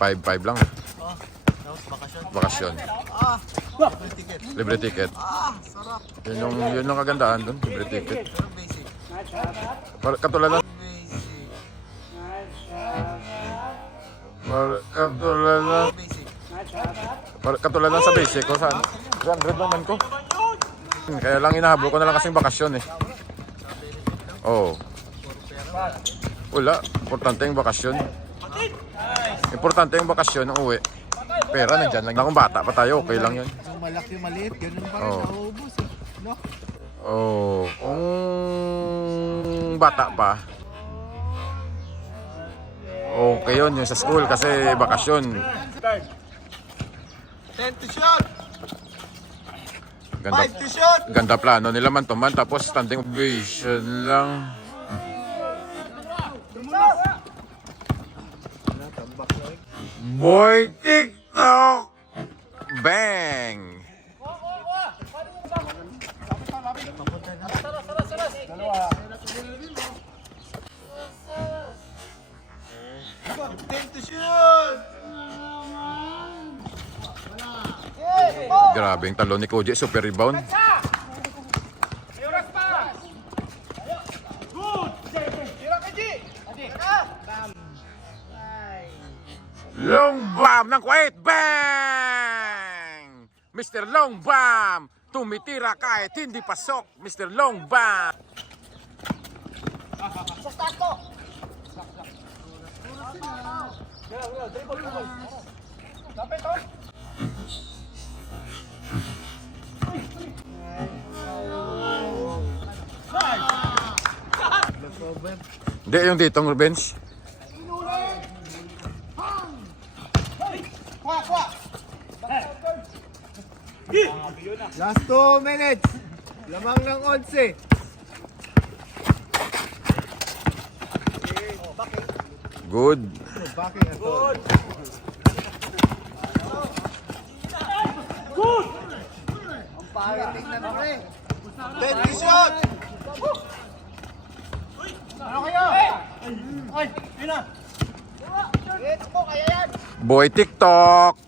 5-5 lang. Oh, tapos bakasyon. Bakasyon. Libre ticket. Libre ticket. Sarap. Yun yung kagandahan doon. Libre ticket. Pero basic. Katulad lang. Basic. Katulad lang. Basic. Katulad lang sa basic ko. Saan? 100 naman ko. Kaya lang inahabol ko na lang kasing bakasyon eh. Oo. Wala. Importante yung bakasyon. Importante yung bakasyon ng uwi. Pera nandyan lang. Kung bata pa tayo, okay lang yun. Kung malaki maliit, ganun pa rin. Oo. Naubos eh. No? Oo. Kung bata pa, okay yun yung sa school kasi bakasyon. 10 to shot! Ganda, 5 to shot! ganda plano nila man to man. Tapos standing ovation lang. Boy TikTok! Bang! Grabe yung talon ni Koji, super rebound. Long bomb ng Kuwait, bang! Mr. Long bomb, tumitira kahit hindi pasok, Mr. Long bomb. Hindi yung ditong bench. Last 2 minutes. Lamang ng 11. Good. Backing at all. Good! Ang pangit tingnan mo rin. 20 shot! Ano kayo? Ay! Ayun na! Let's go! Kaya yan! Boy TikTok.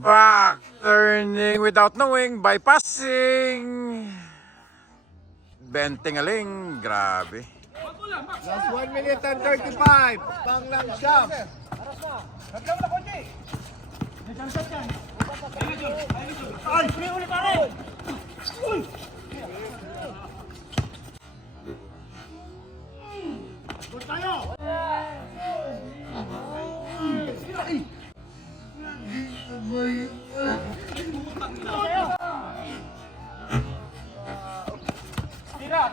Back turning without knowing, bypassing. Bentingaling, grabe. Last 1 minute and 35. Bang lang siyam. Ay! Uli pa rin! Uy! Good tayo! Tira!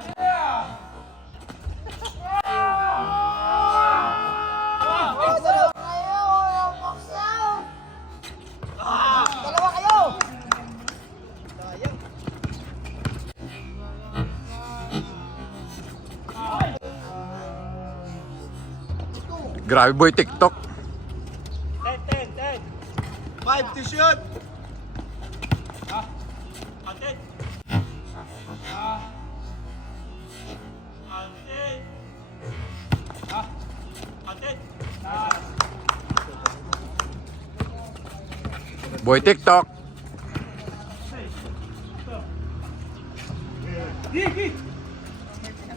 Dalawa kayo! Grabe boy TikTok. 5 to shoot! Boy TikTok.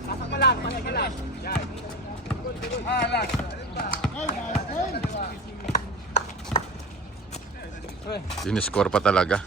Pasok mo lang, pasok mo lang. Siniscore pa talaga.